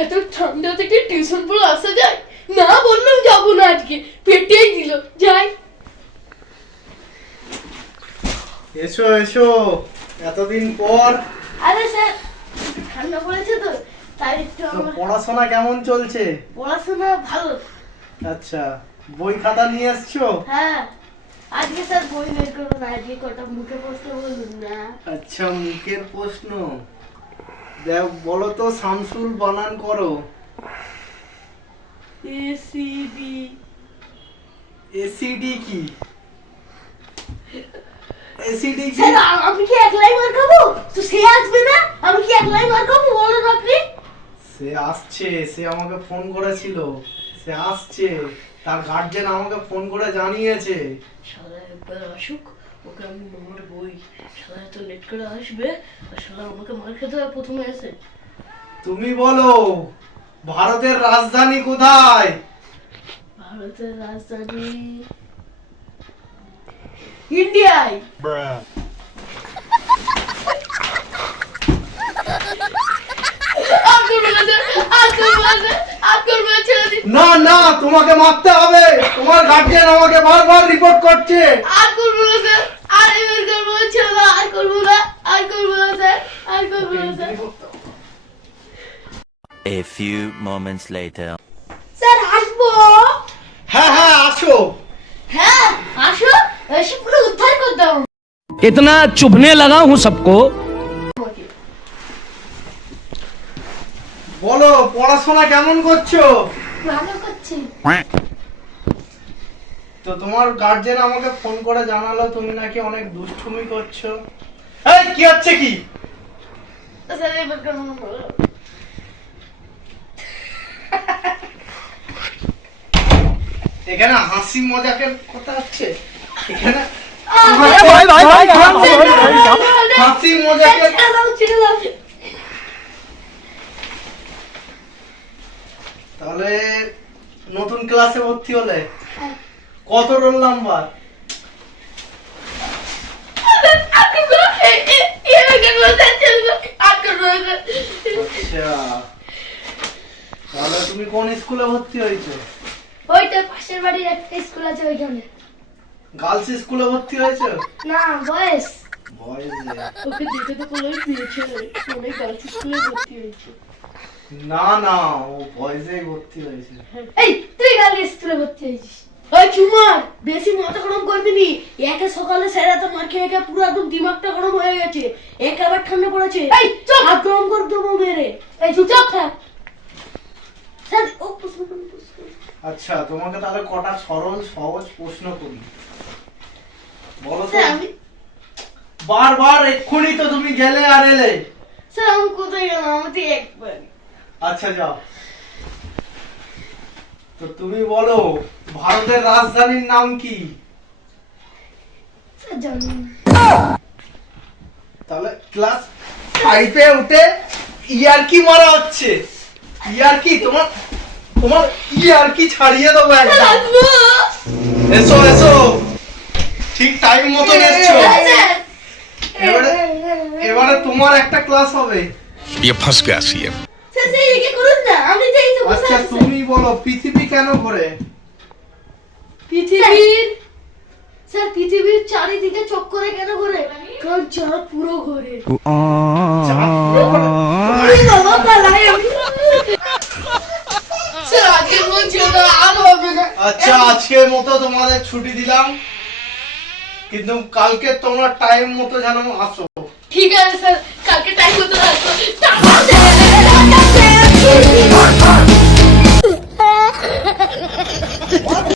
এত ঠান্ডা থেকে টিউশন পড়ে আসা যায় না? বললাম যাবো না আজকে, পেটেই দিল। যাই। এসো এসো, এতদিন পর। আরে স্যার, ঠান্ডা পড়েছে তো তাই একটু পড়াশোনা কেমন চলছে? পড়াশোনা ভালো। আচ্ছা, বই খাতা নিয়ে এসছো? হ্যাঁ, আজকে স্যার বই বের করবো না, আজকে কটা মুখে প্রশ্ন বলুন না। আচ্ছা, মুখের প্রশ্ন দেখ, বলো তো শামসুল বানান করো। এসিডি। এসিডি কি? এসিডি কি? স্যার আমি কি একলাই মার খাবো? তো সে আসবে না, আমি কি একলাই মার খাবো বলুন আপনি? সে আসছে, সে আমাকে ফোন করেছিল, সে আসছে, তার গার্জেন আমাকে ফোন করে জানিয়েছে। শালা একবার আসুক, ওকে আমি মার বই। শালা এত লেট করে আসবে আর শালা আমাকে মার খেতে হবে প্রথমে এসে। তুমি বলো, ভারতের রাজধানী কোথায়? ভারতের রাজধানী ইন্ডিয়ায়। না না, তোমাকে মারতে হবে, তোমার গার্জিয়ান আমাকে বারবার রিপোর্ট করছে। আর করবো না স্যার, আর এবার করবো ছিল না, আর করবো না, আর করবো না স্যার, আর করবো না sir. A few moments later. Sir আসবো? হ্যাঁ হ্যাঁ, আসো। হ্যাঁ আসো, এসে পুরো উদ্ধার করে দাও इतना चुभने लगा हूं सबको। আমাকে। বলো, পড়াশোনা কেমন করছো? ভালো করছি। তো তোমার গার্জিয়ান আমাকে ফোন করে জানালো তুমি নাকি অনেক দুষ্টুমি করছো। এই কি হচ্ছে কি? স্যার এবার কেমন হলো? এখানে হাসি মজাকের কথা হচ্ছে, এখানে হাসি মজাকের। তাহলে নতুন ক্লাসে ভর্তি হলে কত রোল নাম্বার? আচ্ছা, তাহলে তুমি কোন স্কুলে ভর্তি হয়েছো? ওইটা পাশের বাড়ির একটা স্কুল আছে ওইখানে। গার্লস স্কুলে ভর্তি হয়েছো? না, বয়েস। বয়েজ? ওকে দেখে তো কোনো দিয়েছে, অনেক গার্লস স্কুলে ভর্তি হয়েছে। না না, ও বয়েজেই ভর্তি হয়েছে। এই তুই গার্লস স্কুলে ভর্তি হয়েছিস? ওই চুমার, বেশি মাথা গরম করবি নি। একে সকালে স্যার তো মার খেয়ে পুরো একদম দিমাগটা গরম হয়ে গেছে। একে আবার ঠান্ডা পড়েছে। এই চুপ, হাত গরম করে দেবো মেরে। এই চুপ থাক। স্যার ও প্রশ্ন করুন। আচ্ছা, তোমাকে তাহলে কটা সরল সহজ প্রশ্ন করি, বলো তো। স্যার আমি বারবার এক্ষুনি তো তুমি গেলে আর এলে। স্যার আমি কোথায় গেলাম? আমি তো একবার। আচ্ছা যাও। তো তুমি বলো, ভারতের রাজধানীর নাম কি? স্যার জানি না। তাহলে ক্লাস 5-এ উঠে ইয়ারকি মারা হচ্ছে। ইয়ারকি তোমার তোমার ইয়ারকি ছাড়িয়ে দেবো একদম। এসো এসো, ঠিক টাইম মতো এসছো। এবারে তোমার একটা ক্লাস হবে। ये फंस गया सीएम। স্যার সেই কি করুন না, আমি যাই তো। আচ্ছা তুমি বলো, পৃথিবী কেন ঘোরে? পৃথিবীর স্যার পৃথিবীর চারিদিকে চক্করে কেন ঘোরে? কারণ চাঁদ পুরো ঘোরে। ওরে বাবা পালাই আমি। স্যার আজকে বলছি না, আর হবে না। আচ্ছা, আজকের মতো তোমাদের ছুটি দিলাম, কিন্তু কালকে তোমরা টাইম মতো যেন আসো। ঠিক আছে স্যার, কালকে টাইম মতো আসবো।